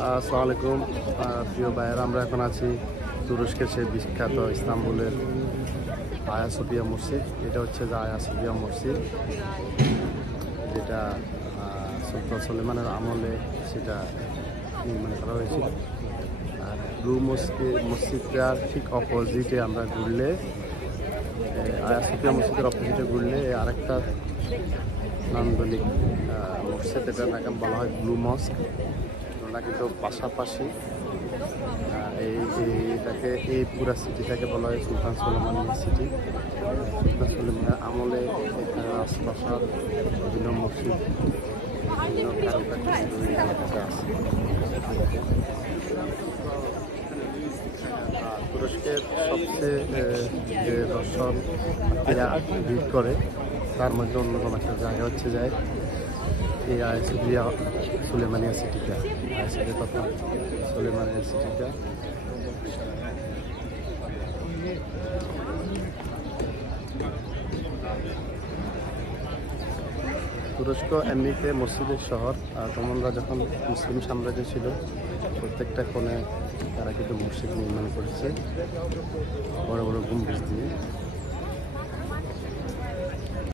আসসালামু আলাইকুম প্রিয় ভাইয়েরা, আমরা এখন আছি তুরস্কের সেই বিখ্যাত ইস্তাম্বুলের আয়া সোফিয়া মসজিদ। এটা হচ্ছে যে আয়া সোফিয়া মসজিদ, যেটা সুলতান সুলেমানের আমলে সেটা নির্মাণ করা হয়েছিল। আর ব্লু মসজিদটার ঠিক অপোজিটে আমরা ঘুরলে, আয়া সোফিয়া মসজিদের অপোজিটে ঘুরলে আরেকটা নান্দনিক মসজিদ, এটার নাম বলা হয় ব্লু মস্ক। ওরা কিন্তু পাশাপাশি এই পুরা সিটিটাকে বলা হয় সুলতান সুলেমানিয়া সিটি। সুলতান সুলেমানের আমলে এখানে আশপাশার বিভিন্ন মসজিদ, বিভিন্ন কারুকার্য আছে। তুরস্কের সবচেয়ে যে দর্শন ভিড় করে তার মধ্যে অন্যতম একটা জায়গা হচ্ছে যায় এই আয়া সোফিয়া সুলেমানিয়া সিটিটা। আয়া সোফিয়া তথা সুলেমানিয়া সিটিটা তুরস্ক এমনিতে মসজিদের শহর। তোমরা যখন মুসলিম সাম্রাজ্য ছিল, প্রত্যেকটা কোণে তারা কিন্তু মসজিদ নির্মাণ করেছে বড় বড় গম্বুজ দিয়ে।